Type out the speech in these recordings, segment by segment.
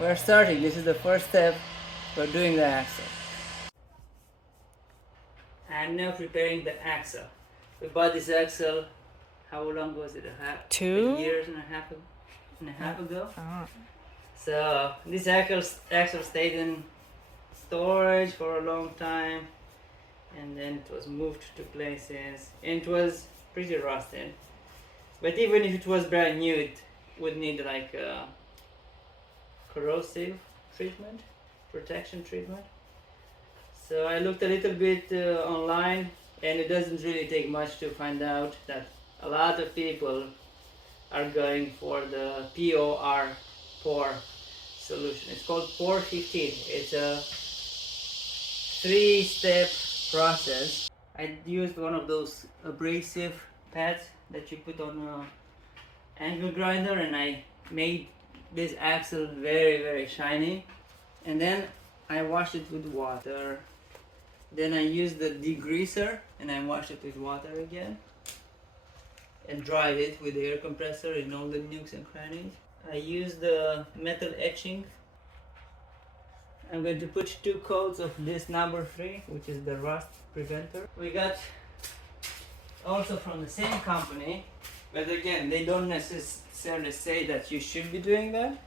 we're starting. This is the first step. We're doing the axle. I'm now preparing the axle. We bought this axle, how long was it? Two? A year and a half ago. Oh. So this axle stayed in storage for a long time, and then it was moved to places, and it was pretty rusted. But even if it was brand new, it would need like a corrosive treatment, protection treatment. So I looked a little bit online, and it doesn't really take much to find out that a lot of people are going for the POR solution. It's called POR 15. It's a 3-step process. I used one of those abrasive pads that you put on an angle grinder, and I made this axle very shiny. And then I washed it with water. Then I used the degreaser and I washed it with water again and dried it with the air compressor in all the nooks and crannies. I used the metal etching. I'm going to put 2 coats of this number 3, which is the rust preventer. We got also from the same company, but again, they don't necessarily say that you should be doing that.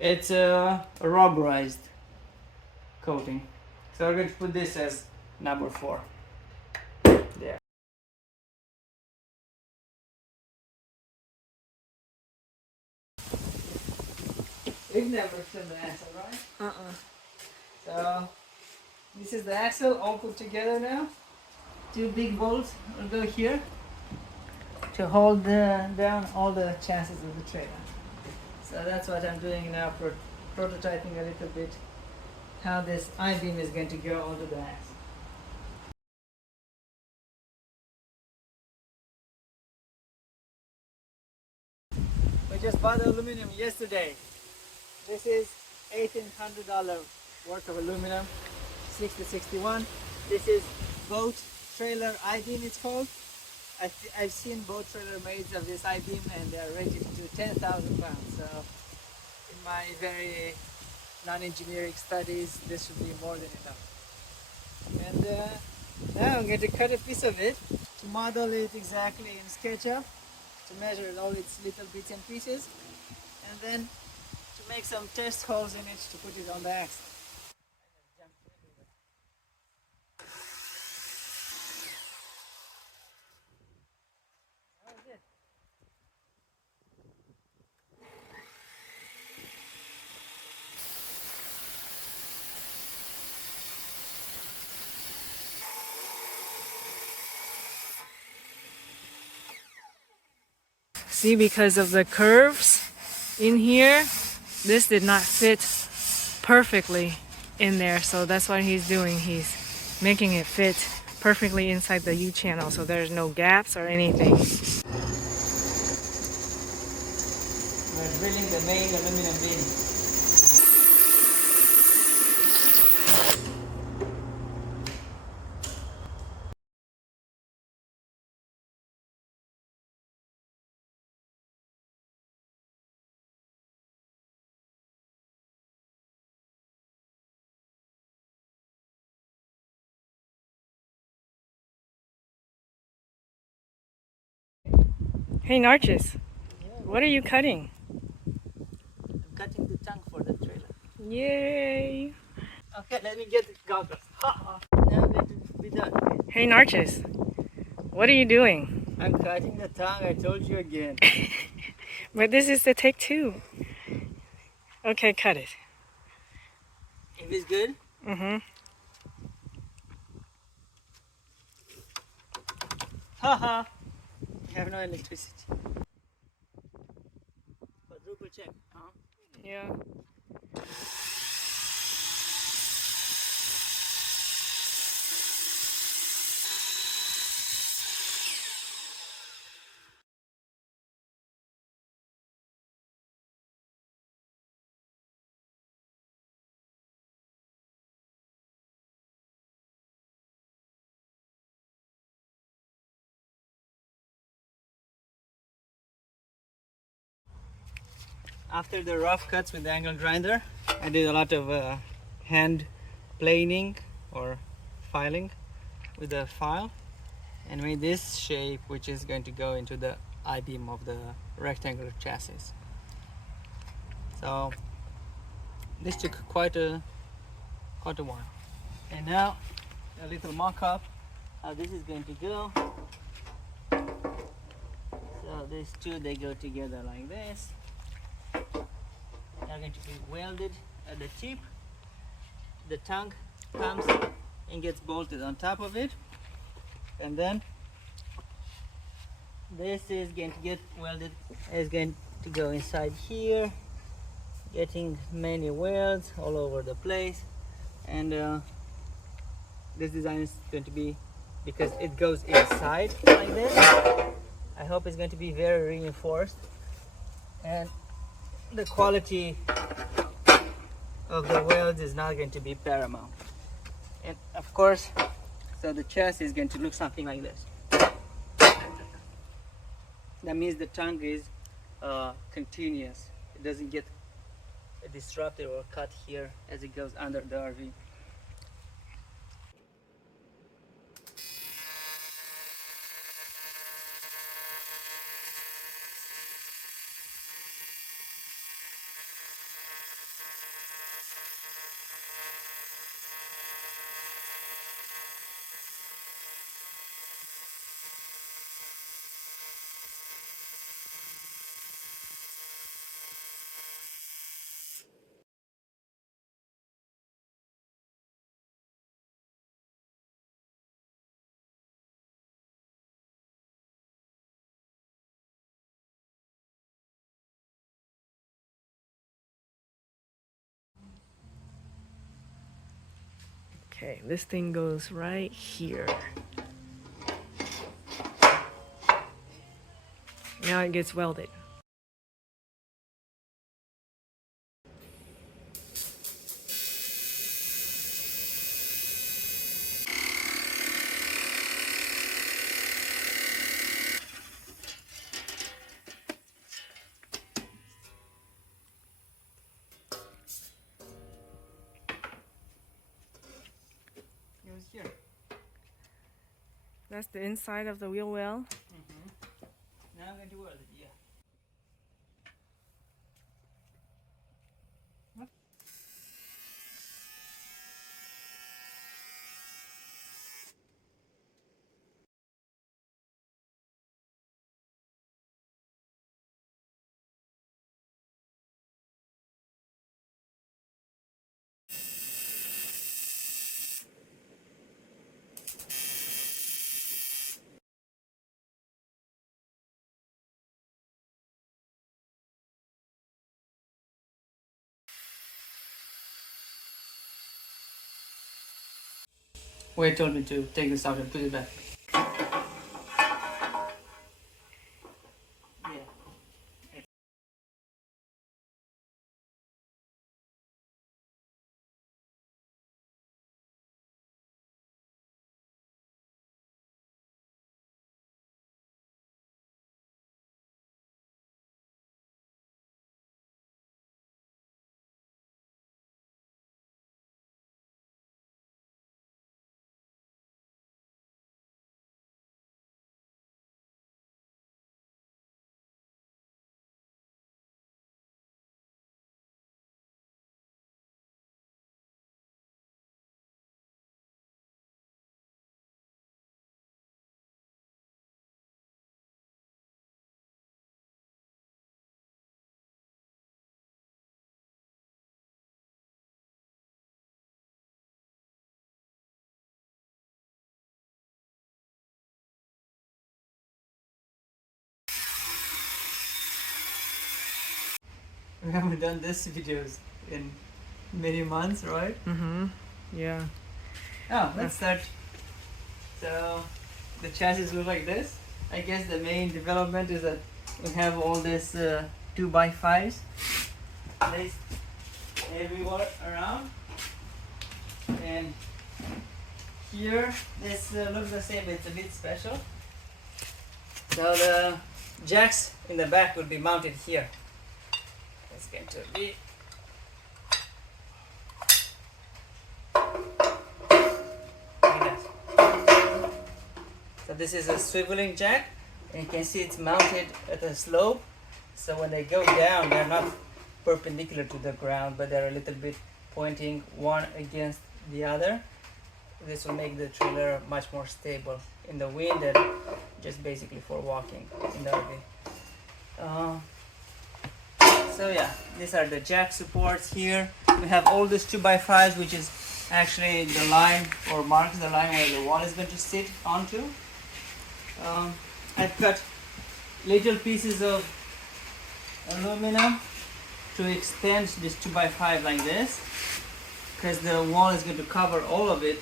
It's a rubberized coating. So we're going to put this as number 4. There. We've never seen the axle, right? So this is the axle all put together now. 2 big bolts will go here to hold down all the chassis of the trailer. So that's what I'm doing now, prototyping a little bit how this I-beam is going to go onto the axle. We just bought aluminum yesterday. This is $1,800 worth of aluminum, 6061. This is boat trailer I-beam, it's called. I've seen boat trailer made of this I-beam, and they're rated to 10,000 pounds. So in my very non-engineering studies, this should be more than enough. And now I'm going to cut a piece of it to model it exactly in SketchUp, to measure all its little bits and pieces, and then to make some test holes in it to put it on the axle. That was it. See, because of the curves in here, this did not fit perfectly in there. So that's what he's doing. He's making it fit perfectly inside the U channel, so there's no gaps or anything. We're drilling the main aluminum beam. Hey Narcis, what are you cutting? I'm cutting the tank for the trailer. Yay! Okay, let me get the goggles. Now I'm going to be done. Hey Narcis, what are you doing? I'm cutting the tongue, I told you again. But this is the take 2. Okay, cut it. If it's good? Mm-hmm. Haha! We have no electricity. Quadruple check, huh? Yeah. After the rough cuts with the angle grinder, I did a lot of hand planing or filing with the file and made this shape, which is going to go into the I-beam of the rectangular chassis. So this took quite a while. And now a little mock-up how this is going to go. So these two, they go together like this. They're going to be welded at the tip. The tongue comes and gets bolted on top of it, and then this is going to get welded. It's going to go inside here, getting many welds all over the place. And this design is going to be, because it goes inside like this, I hope it's going to be very reinforced, and the quality of the welds is not going to be paramount. And of course, so the chassis is going to look something like this. That means the tongue is continuous. It doesn't get disrupted or cut here as it goes under the RV. Okay, this thing goes right here. Now it gets welded. It was here. That's the inside of the wheel well. Now I'm going to weld it, yeah. Wade told me to take this out and put it back. Yeah. We haven't done this videos in many months, right? Mm-hmm. Yeah. Oh, let's start. So the chassis look like this. I guess the main development is that we have all this 2x5s placed everywhere around, and here this looks the same, but it's a bit special. So the jacks in the back will be mounted here. it's going to be like that. So this is a swiveling jack, and you can see it's mounted at a slope, so when they go down they're not perpendicular to the ground, but they're a little bit pointing one against the other. This will make the trailer much more stable in the wind and just basically for walking in the RV. So yeah, these are the jack supports here. We have all these 2x5s, which is actually the line or marks the line where the wall is going to sit onto. I've cut little pieces of aluminum to extend this 2x5 like this, because the wall is going to cover all of it,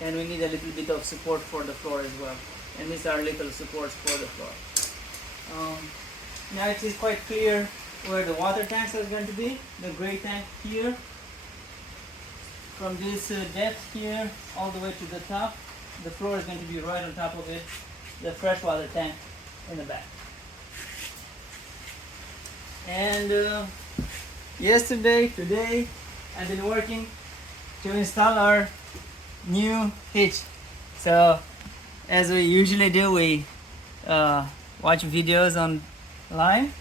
and we need a little bit of support for the floor as well. And these are little supports for the floor. Now it is quite clear where the water tanks are going to be. The gray tank here, from this depth here all the way to the top. The floor is going to be right on top of it. The freshwater tank in the back. And today, I've been working to install our new hitch. So, as we usually do, we watch videos online.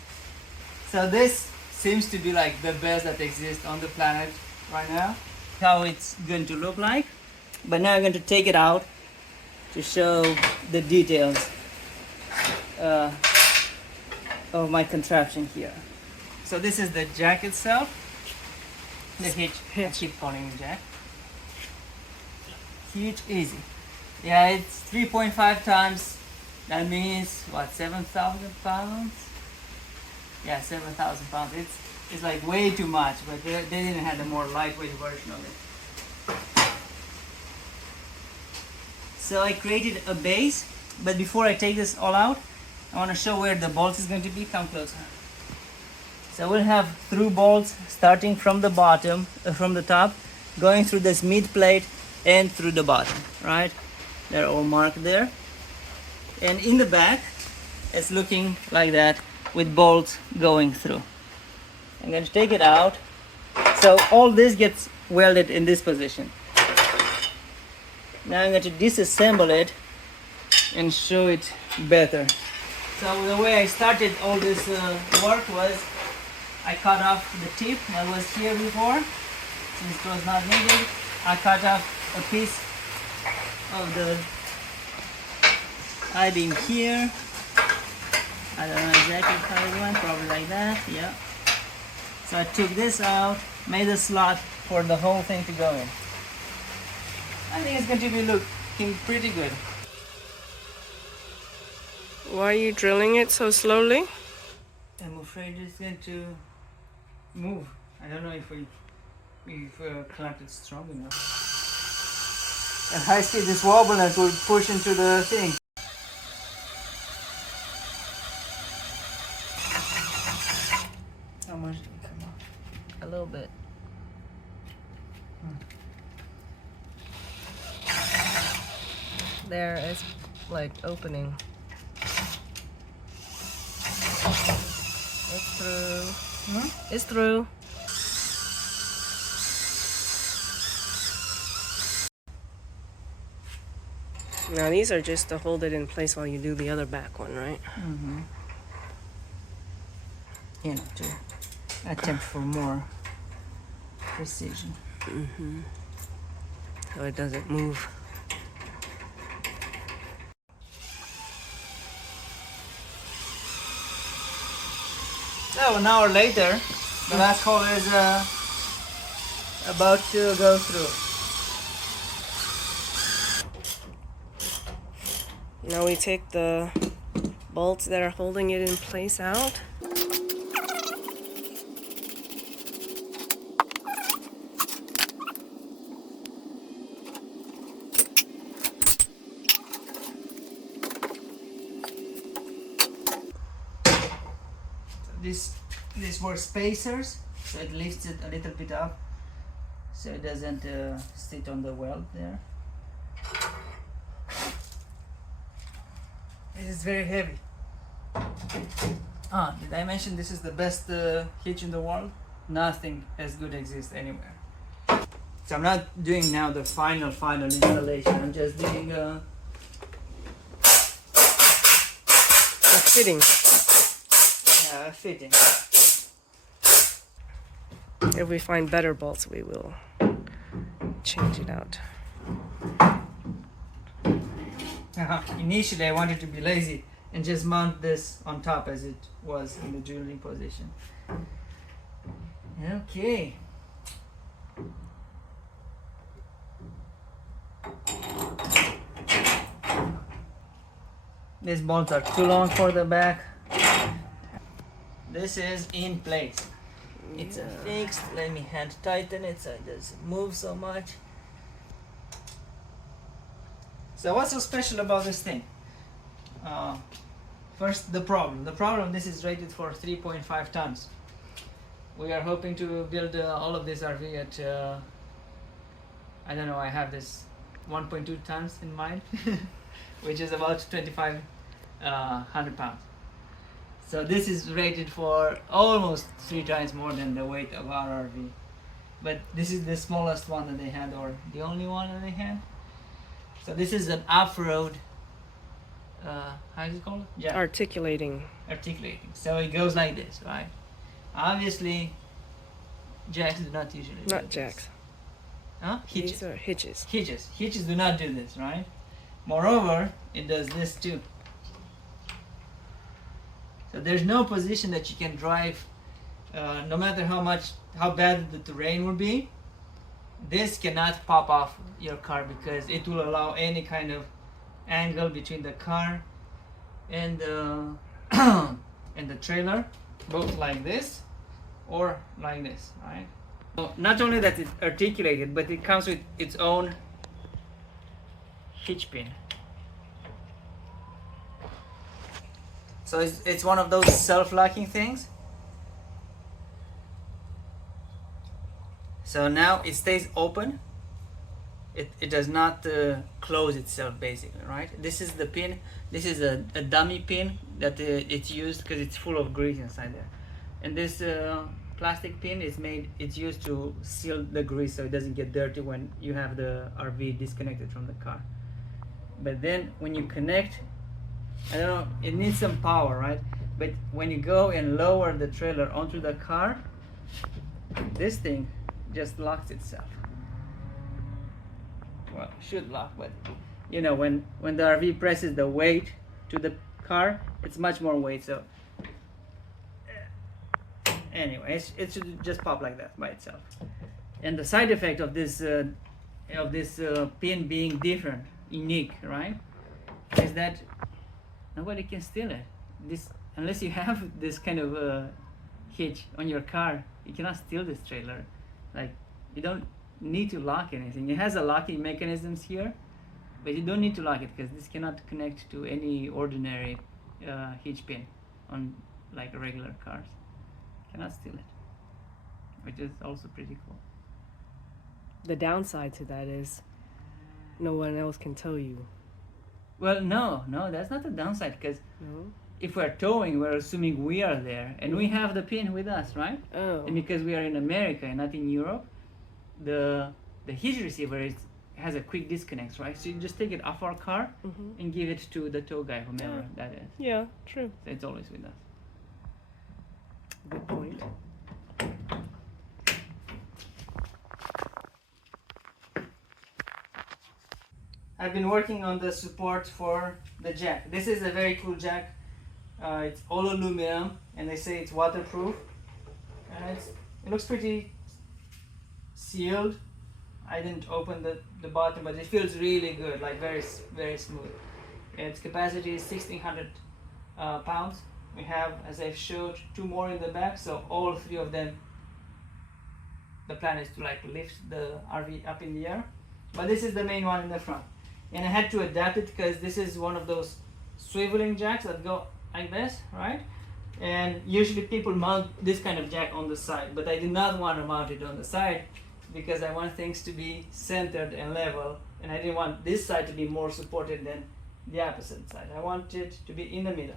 So this seems to be like the best that exists on the planet right now. How it's going to look like. But now I'm going to take it out to show the details of my contraption here. So this is the jack itself. The hitch. I keep calling it jack. Huge, easy. Yeah, it's 3.5 tons. That means what, 7,000 pounds? Yeah, 7,000 pounds. It's like way too much, but they didn't have the more lightweight version of it. So I created a base, but before I take this all out, I want to show where the bolt is going to be. Come closer. So we'll have through bolts starting from the bottom, from the top, going through this mid plate and through the bottom, right? They're all marked there. And in the back, it's looking like that with bolts going through. I'm going to take it out. So all this gets welded in this position. Now I'm going to disassemble it and show it better. So the way I started all this work was I cut off the tip that was here before. Since it was not needed, I cut off a piece of the I-beam here. I don't know exactly how it went, probably like that, yeah. So I took this out, made a slot for the whole thing to go in. I think it's going to be looking pretty good. Why are you drilling it so slowly? I'm afraid it's going to move. I don't know if clamped it strong enough. At high speed, this wobbleness will push into the thing. How much did it come off? A little bit. There is like opening. It's through. It's through. Now these are just to hold it in place while you do the other back one, right? Mm-hmm. You know, to attempt for more precision. Mm-hmm. So it doesn't move. So an hour later, the last hole is about to go through. Now we take the bolts that are holding it in place out. These were spacers, so it lifts it a little bit up, so it doesn't sit on the weld there. It is very heavy. Did I mention this is the best hitch in the world? Nothing as good exists anywhere. So I'm not doing now the final installation. I'm just doing The fitting. fitting. If we find better bolts, we will change it out. Initially, I wanted to be lazy and just mount this on top as it was in the drilling position. Okay. These bolts are too long for the back. This is in place. It's a fixed. Let me hand tighten it so it doesn't move so much. So what's so special about this thing? First, the problem. The problem, this is rated for 3.5 tons. We are hoping to build all of this RV at, I don't know, I have this 1.2 tons in mind, which is about 2,500 pounds. So this is rated for almost 3 times more than the weight of our RV. But this is the smallest one that they had, or the only one that they had. So this is an off-road, how is it called? Yeah. Articulating. So it goes like this, right? Obviously, jacks do not usually do Not this. jacks. Huh? Hitches. These are hitches. Hitches do not do this, right? Moreover, it does this too. So there's no position that you can drive, no matter how bad the terrain will be. This cannot pop off your car because it will allow any kind of angle between the car and the and the trailer, both like this or like this, right? So not only that it's articulated, but it comes with its own hitch pin. So it's one of those self-locking things. So now it stays open. It does not close itself, basically, right? This is the pin. This is a dummy pin that it's used because it's full of grease inside there. And this plastic pin is it's used to seal the grease so it doesn't get dirty when you have the RV disconnected from the car. But then when you connect, I don't know, it needs some power, right? But when you go and lower the trailer onto the car, this thing just locks itself. Well, it should lock, but you know, when the RV presses the weight to the car, it's much more weight. So anyway, it should just pop like that by itself. And the side effect of this pin being different, unique, right, is that nobody can steal it. Unless you have this kind of hitch on your car, you cannot steal this trailer. Like, you don't need to lock anything. It has a locking mechanisms here, but you don't need to lock it because this cannot connect to any ordinary hitch pin on like regular cars. You cannot steal it, which is also pretty cool. The downside to that is no one else can tow you. Well, no, that's not the downside, because No? if we're towing, we're assuming we are there and we have the pin with us, right? Oh. And because we are in America and not in Europe, the hitch receiver has a quick disconnect, right? So you just take it off our car Mm-hmm. and give it to the tow guy, whomever that is. Yeah, true. So it's always with us. Good point. I've been working on the support for the jack. This is a very cool jack. It's all aluminum, and they say it's waterproof. And it looks pretty sealed. I didn't open the bottom, but it feels really good, like very smooth. Its capacity is 1,600 pounds. We have, as I've showed, 2 more in the back, so all 3 of them, the plan is to like lift the RV up in the air. But this is the main one in the front. And I had to adapt it because this is one of those swiveling jacks that go like this, right? And usually people mount this kind of jack on the side, but I did not want to mount it on the side because I want things to be centered and level, and I didn't want this side to be more supported than the opposite side. I want it to be in the middle.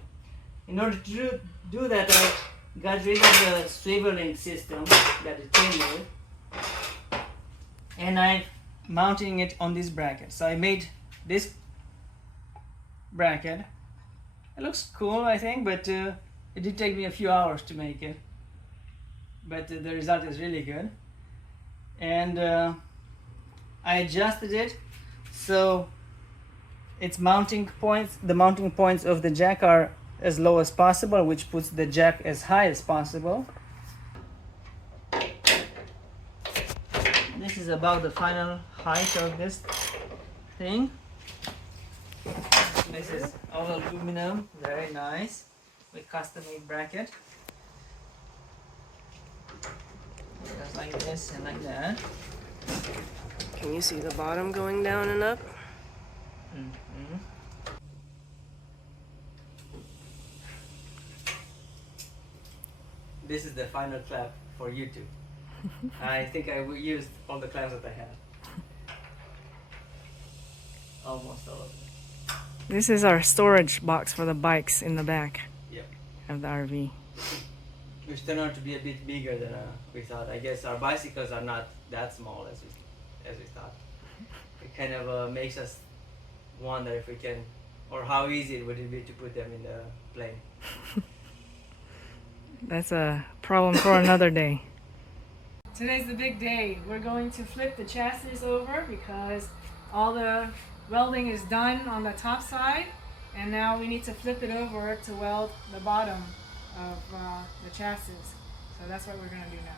In order to do that, I got rid of the swiveling system that it came with, and I'm mounting it on this bracket. So I made this bracket. It looks cool, I think, but it did take me a few hours to make it. But the result is really good. And I adjusted it so its mounting points, the mounting points of the jack are as low as possible, which puts the jack as high as possible. This is about the final height of this thing. This is all aluminum, very nice, with custom-made bracket. Just like this and like that. Can you see the bottom going down and up? Mm-hmm. This is the final clap for YouTube. I think I used all the claps that I had. Almost all of them. This is our storage box for the bikes in the back Yep. of the RV. Which turned out to be a bit bigger than we thought. I guess our bicycles are not that small as we thought. It kind of makes us wonder if we can, or how easy it would be to put them in the plane. That's a problem for another day. Today's the big day. We're going to flip the chassis over because all the welding is done on the top side, and now we need to flip it over to weld the bottom of the chassis. So that's what we're going to do now.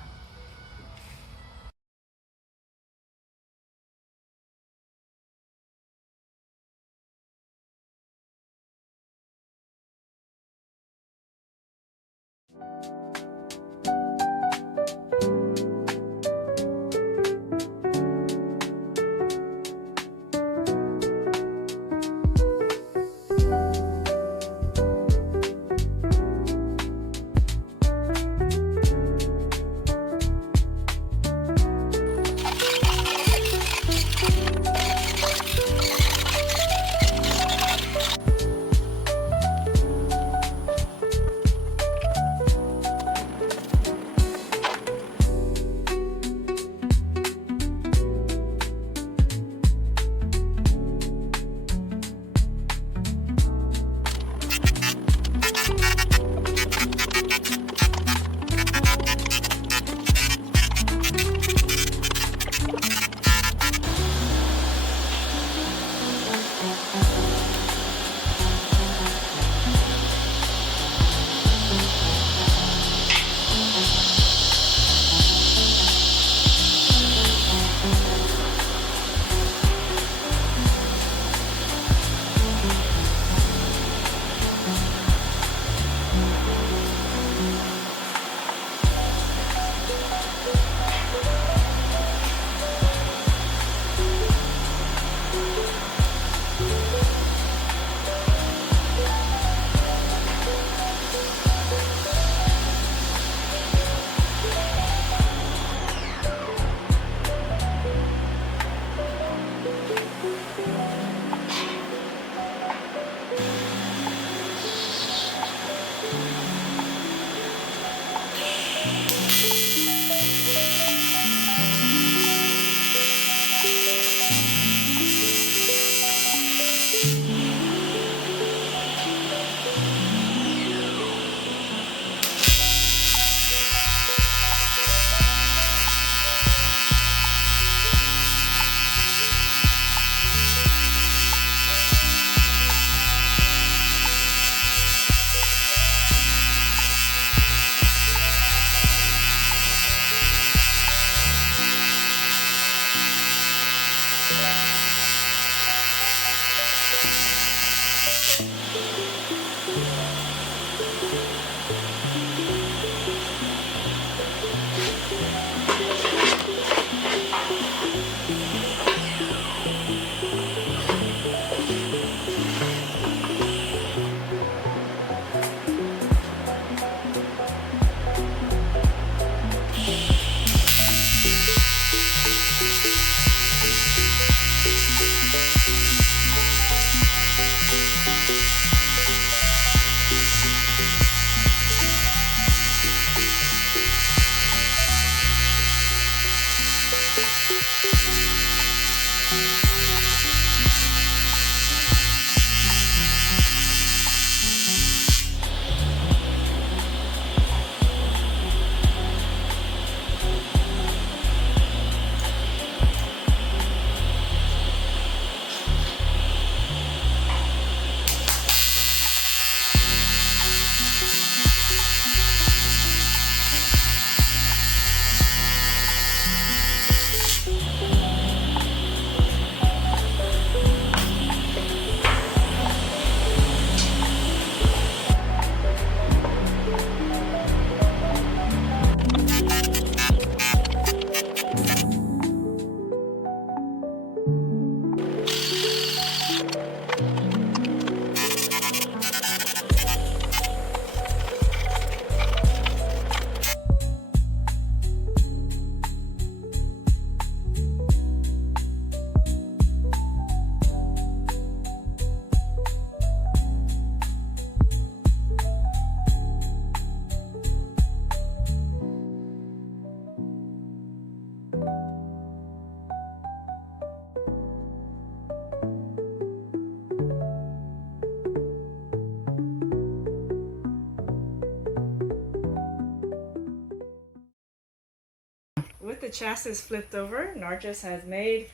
With the chassis flipped over, Narcis has made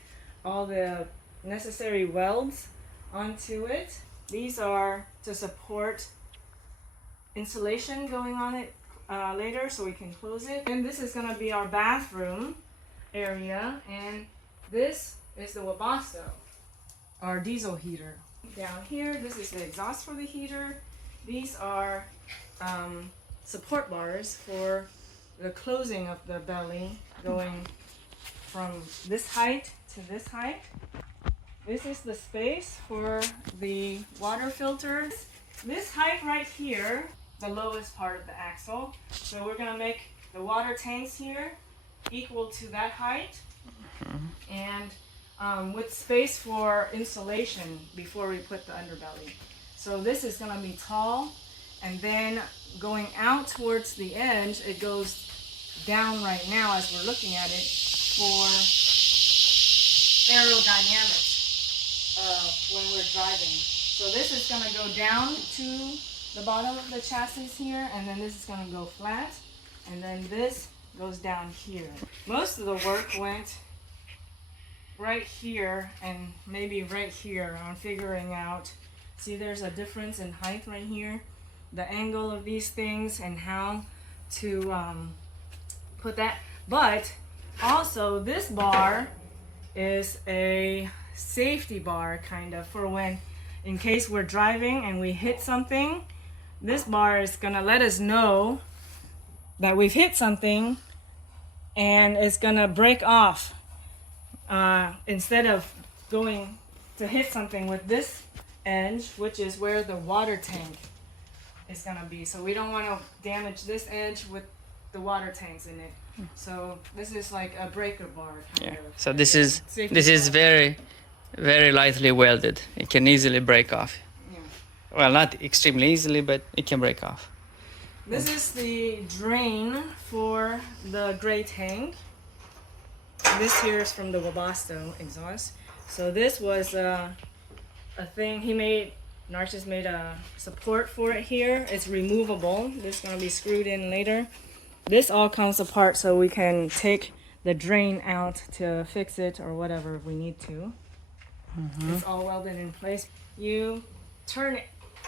all the necessary welds onto it. These are to support insulation going on it later, so we can close it. And this is going to be our bathroom area, and this is the Webasto, our diesel heater. Down here, this is the exhaust for the heater. These are support bars for the closing of the belly, going from this height to this height. This is the space for the water filters. This height right here, the lowest part of the axle. So we're gonna make the water tanks here equal to that height, and with space for insulation before we put the underbelly. So this is gonna be tall, and then going out towards the edge, it goes down right now as we're looking at it for aerodynamics when we're driving. So this is going to go down to the bottom of the chassis here, and then this is going to go flat, and then this goes down here. Most of the work went right here and maybe right here on figuring out, see there's a difference in height right here, the angle of these things and how to put that. But also this bar is a safety bar kind of for when, in case we're driving and we hit something, this bar is gonna let us know that we've hit something, and it's gonna break off instead of going to hit something with this edge, which is where the water tank is gonna be. So we don't want to damage this edge with the water tanks in it. So this is like a breaker bar kind of. So this is very, very lightly welded. It can easily break off. Yeah. Well, not extremely easily, but it can break off. This is the drain for the gray tank. This here is from the Webasto exhaust. So this was a thing he made. Narcis made a support for it here. It's removable. This is gonna be screwed in later. This all comes apart so we can take the drain out to fix it or whatever we need to. It's all welded in place. You turn it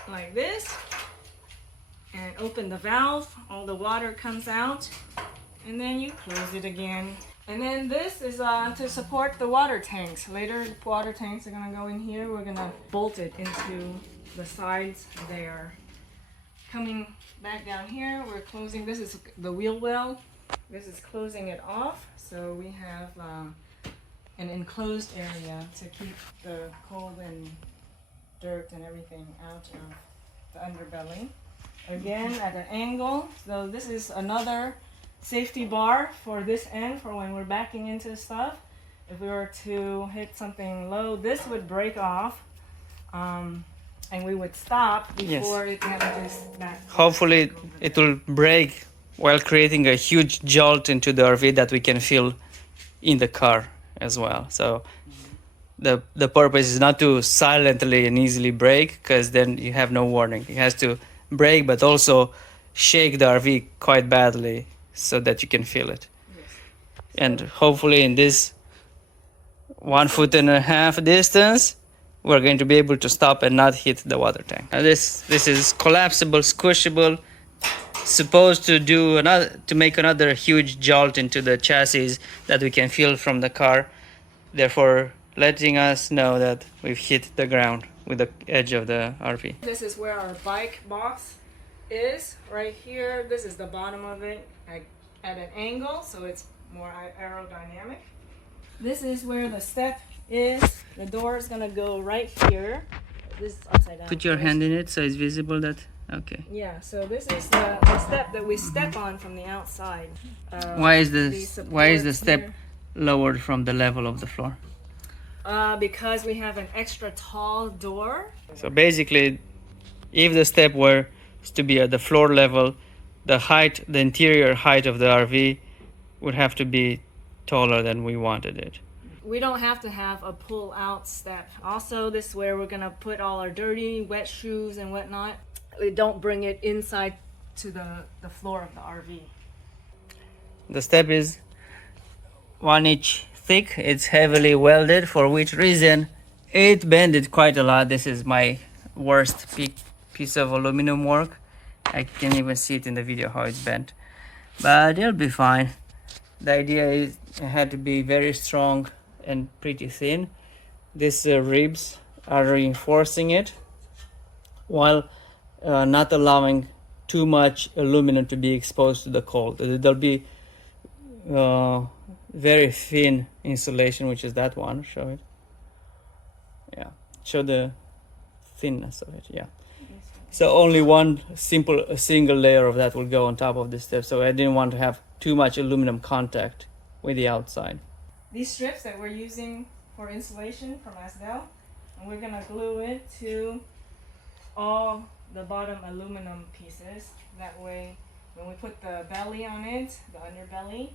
like this and open the valve. All the water comes out, and then you close it again. And then this is to support the water tanks. Later, the water tanks are gonna go in here. We're gonna bolt it into the sides there. Coming back down here, we're closing. This is the wheel well. This is closing it off. So we have an enclosed area to keep the cold and dirt and everything out of the underbelly. Again, at an angle. So this is another safety bar for this end for when we're backing into stuff. If we were to hit something low, this would break off, and we would stop before it damages back. Hopefully it will break while creating a huge jolt into the RV that we can feel in the car as well. So the purpose is not to silently and easily brake, because then you have no warning. It has to brake, but also shake the RV quite badly so that you can feel it. Yes. And hopefully in this 1.5 foot distance, we're going to be able to stop and not hit the water tank. Now this is collapsible, squishable, supposed to do to make another huge jolt into the chassis that we can feel from the car, therefore letting us know that we've hit the ground with the edge of the RV. This is where our bike box is, right here. This is the bottom of it at an angle, so it's more aerodynamic. This is where the step is. The door is gonna go right here. This is upside down. Put your hand in it so it's visible that, okay. Yeah, so this is the step that we step on from the outside. Why is the step here. lowered from the level of the floor? Because we have an extra tall door. So basically, if the step were to be at the floor level, the interior height of the RV would have to be taller than we wanted it. We don't have to have a pull-out step. Also, this is where we're gonna put all our dirty, wet shoes and whatnot. We don't bring it inside to the floor of the RV. The step is 1 inch thick. It's heavily welded, for which reason it bended quite a lot. This is my worst piece of aluminum work. I can even see it in the video how it's bent, but it'll be fine. The idea is it had to be very strong and pretty thin. These ribs are reinforcing it while not allowing too much aluminum to be exposed to the cold. There'll be very thin insulation, which is that one. Show it. Yeah, show the thinness of it. Yeah. So only a single layer of that will go on top of this step. So I didn't want to have too much aluminum contact with the outside. These strips that we're using for insulation from Asdel, and we're gonna glue it to all the bottom aluminum pieces. That way, when we put the belly on it, the underbelly,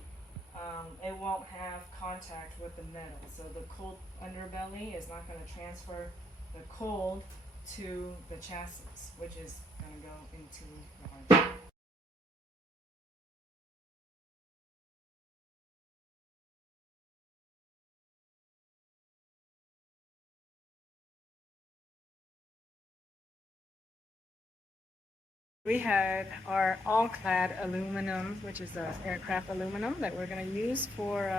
it won't have contact with the metal. So the cold underbelly is not gonna transfer the cold to the chassis, which is going to go into the RV. We had our all-clad aluminum, which is the aircraft aluminum that we're going to use for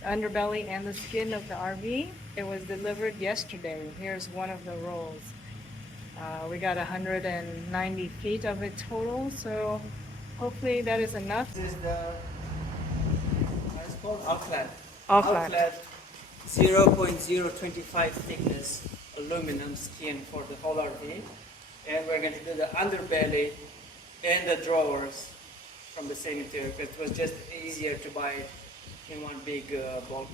the underbelly and the skin of the RV. It was delivered yesterday. Here's one of the rolls. We got 190 feet of it total, so hopefully that is enough. This is it's called all-clad. All-clad. 0.025 thickness aluminum skin for the whole RV. And we're going to do the underbelly and the drawers from the same material, because it was just easier to buy it in one big bulk.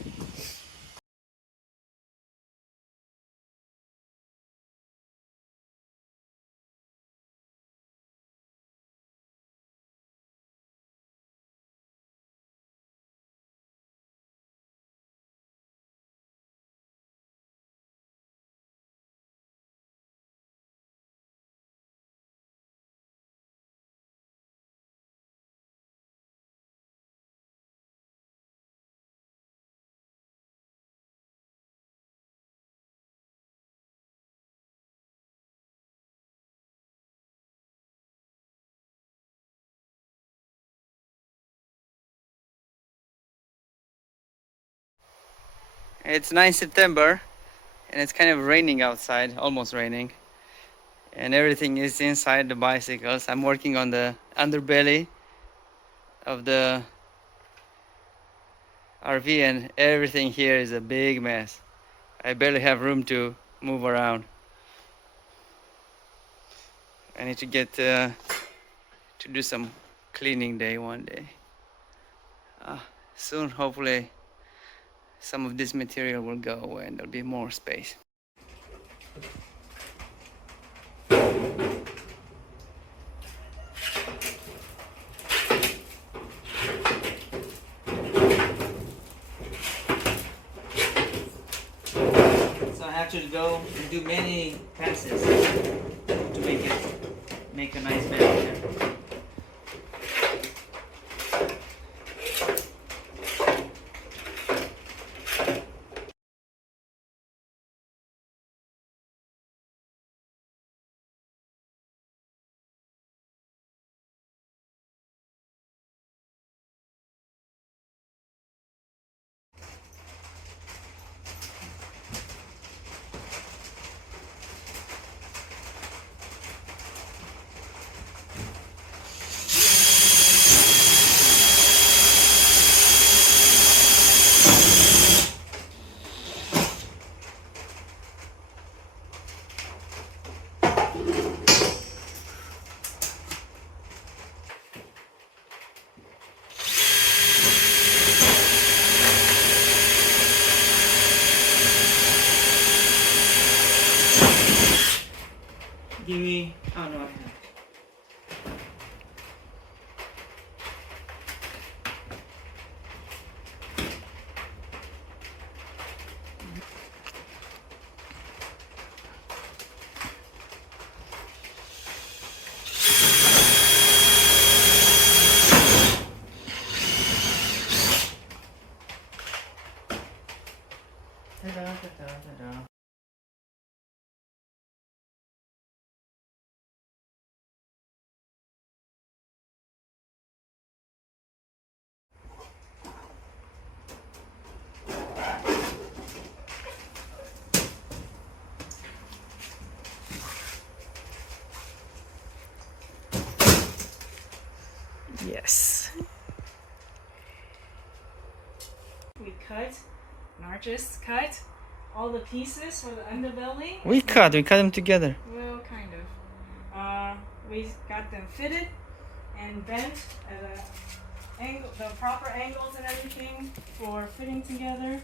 It's 9 September and it's kind of raining outside, almost raining. And everything is inside the bicycles. I'm working on the underbelly of the RV and everything here is a big mess. I barely have room to move around. I need to get to do some cleaning day one day. Soon, hopefully, some of this material will go away and there'll be more space. to go and do many passes to make a nice belly. Give me, oh no, I have. Ta-da, ta-da, ta-da. Yes. We cut, Narcis cut all the pieces for the underbelly. We cut them together. Well, kind of. We got them fitted and bent at the proper angles and everything for fitting together.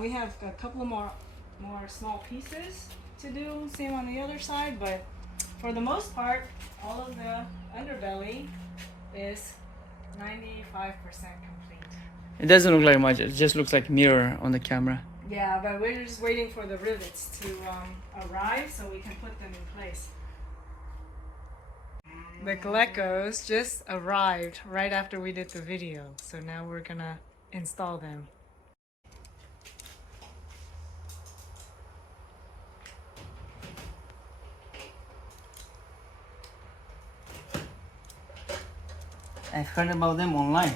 We have a couple of more small pieces to do, same on the other side, but for the most part, all of the underbelly is 95% complete. It doesn't look like much. It just looks like mirror on the camera. Yeah, but we're just waiting for the rivets to arrive so we can put them in place. The geckos just arrived right after we did the video, so now we're gonna install them. I've heard about them online.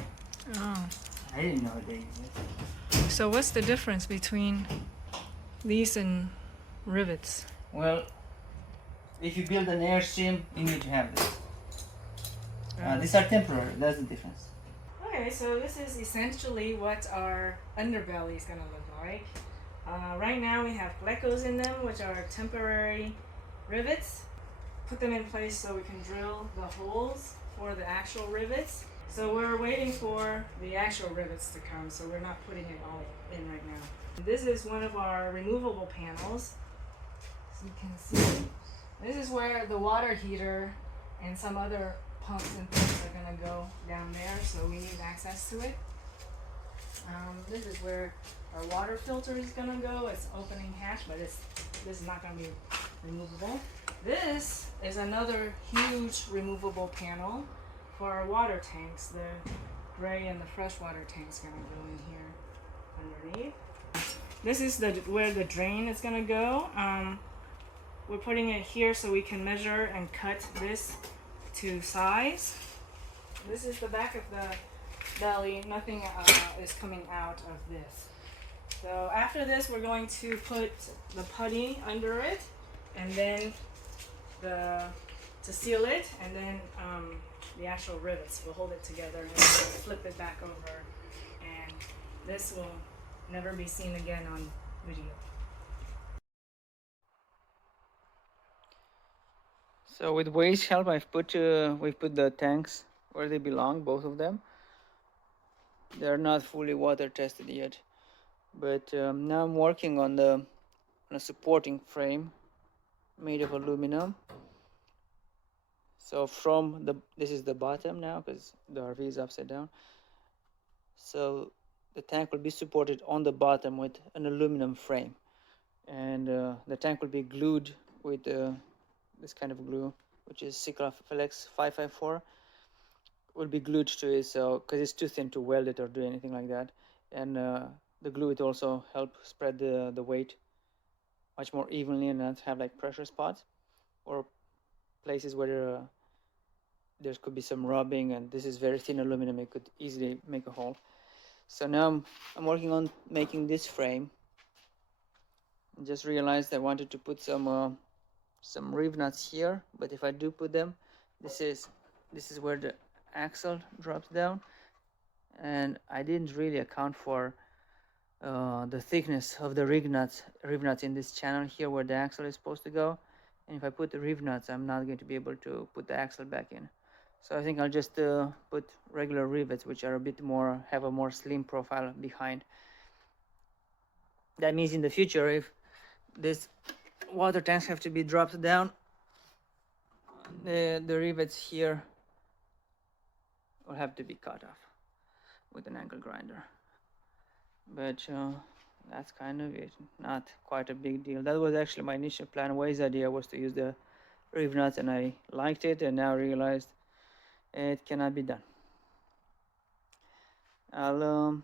Oh. I didn't know they existed. So what's the difference between these and rivets? Well, if you build an airstream, you need to have this. These are temporary, that's the difference. Okay, so this is essentially what our underbelly is going to look like. Right now we have geckos in them, which are temporary rivets. Put them in place so we can drill the holes for the actual rivets. So we're waiting for the actual rivets to come, so we're not putting it all in right now. This is one of our removable panels. So you can see, this is where the water heater and some other pumps and things are going to go down there, so we need access to it. This is where our water filter is going to go. It's opening hatch, but this is not going to be removable. This is another huge removable panel for our water tanks. The gray and the freshwater tank's going to go in here underneath. This is where the drain is going to go. We're putting it here so we can measure and cut this to size. This is the back of the belly. Nothing is coming out of this. So after this, we're going to put the putty under it, and then to seal it, and then the actual rivets will hold it together, and we'll flip it back over, and this will never be seen again on video. So with Wade's help, we've put the tanks where they belong, both of them. They're not fully water tested yet, but now I'm working on a supporting frame made of aluminum. So this is the bottom now because the RV is upside down. So the tank will be supported on the bottom with an aluminum frame, and the tank will be glued with this kind of glue, which is Cycloflex 554. Will be glued to it, so because it's too thin to weld it or do anything like that, and the glue would also help spread the weight much more evenly and not have like pressure spots or places where there could be some rubbing, and this is very thin aluminum, it could easily make a hole. So now I'm working on making this frame. I just realized I wanted to put some reeve nuts here, but if I do put them, this is where the axle drops down, and I didn't really account for the thickness of the reeve nuts in this channel here where the axle is supposed to go. And if I put the reeve nuts, I'm not going to be able to put the axle back in. So I think I'll just put regular rivets, which are a bit more, have a more slim profile behind. That means in the future, if this water tanks have to be dropped down, the rivets here will have to be cut off with an angle grinder. But that's kind of it, not quite a big deal. That was actually my initial plan. Way's idea was to use the reeve nuts, and I liked it, and now realized it cannot be done. I'll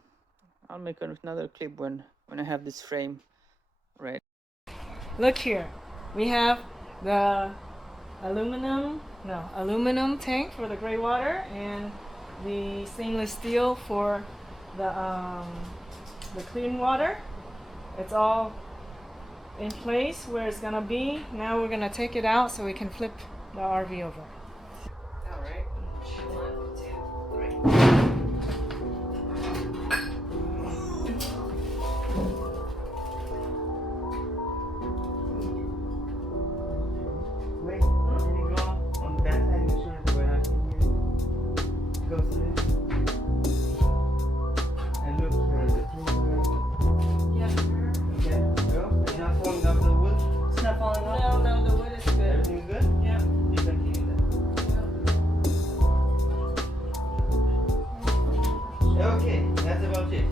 make another clip when I have this frame ready. Look here, we have the aluminum tank for the gray water and the stainless steel for the clean water. It's all in place where it's gonna be. Now we're gonna take it out so we can flip the RV over. All right. 1, 2, 3. Okay, that's about it.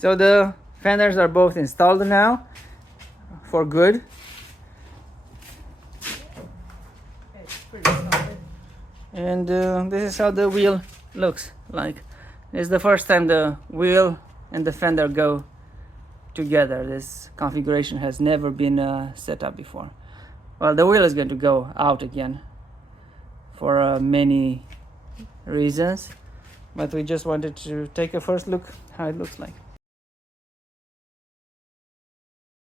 So the fenders are both installed now for good. And this is how the wheel looks like. It's the first time the wheel and the fender go together. This configuration has never been set up before. Well, the wheel is going to go out again for many reasons, but we just wanted to take a first look how it looks like.